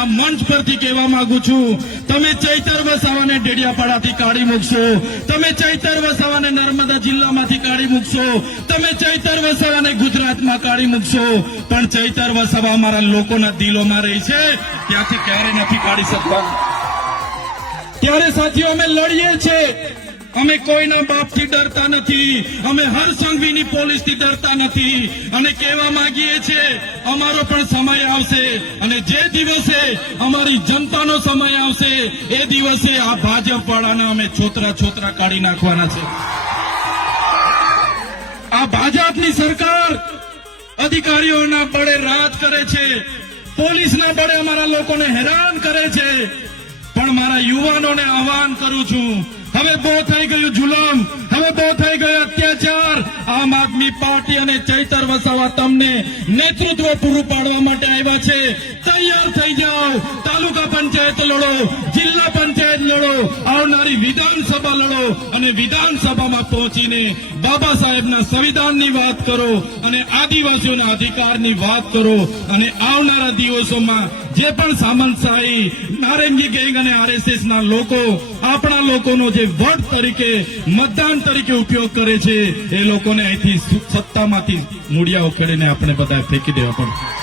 આ મંચ પરથી કહેવા માંગુ છું, તમે ચૈતર વસાવાને ડેડિયાપાડાથી કાઢી મૂકશો, તમે ચૈતર વસાવાને નર્મદા જિલ્લામાંથી કાઢી મૂકશો, તમે ચૈતર વસાવાને ગુજરાતમાં કાઢી મૂકશો, પણ ચૈતર વસાવા અમારા લોકોના દિલોમાં રહી છે, ત્યાંથી ક્યારે નથી કાઢી શકતા। ત્યારે સાથીઓ અમે લડીએ છીએ, અમે કોઈના બાપથી ડરતા નથી, અમે હર સંઘવીની પોલીસથી ડરતા નથી, અને કહેવા માંગીએ છીએ અમારો પણ સમય આવશે, અને જે દિવસે અમારી જનતાનો સમય આવશે એ દિવસે આ ભાજપ વાળાના અમે છોતરા છોતરા કાઢી નાખવાના છે। આ ભાજપની સરકાર અધિકારીઓના બળે રાજ કરે છે, પોલીસના બળે અમારા લોકોને હેરાન કરે છે, પણ મારા યુવાનોને આહવાન કરું છું, હવે બહુ થઈ ગયું જુલમ, હવે બહુ થઈ ગયો અત્યાચાર। આમ આદમી પાર્ટી અને ચૈતર વસાવા તમને નેતૃત્વ પૂરું પાડવા માટે આવ્યા છે, તૈયાર થઈ જાઓ। તાલુકા પંચાયત લડો, જિલ્લા પંચાયત લડો, આવનારી વિધાનસભા લડો, અને વિધાનસભામાં પહોંચીને બાબા સાહેબના સંવિધાનની વાત કરો અને આદિવાસીઓના અધિકારની વાત કરો, અને આવનારા દિવસોમાં જે પણ સામંતશાહી, નારંગી ગેંગ અને આરએસએસ ના લોકો આપણા લોકોનો જે વોટ તરીકે, મતદાન તરીકે ઉપયોગ કરે છે, એ લોકોને અહીંથી સત્તામાંથી મૂળિયા ઉખેડીને આપણે બધા ફેંકી દેવા પડશે।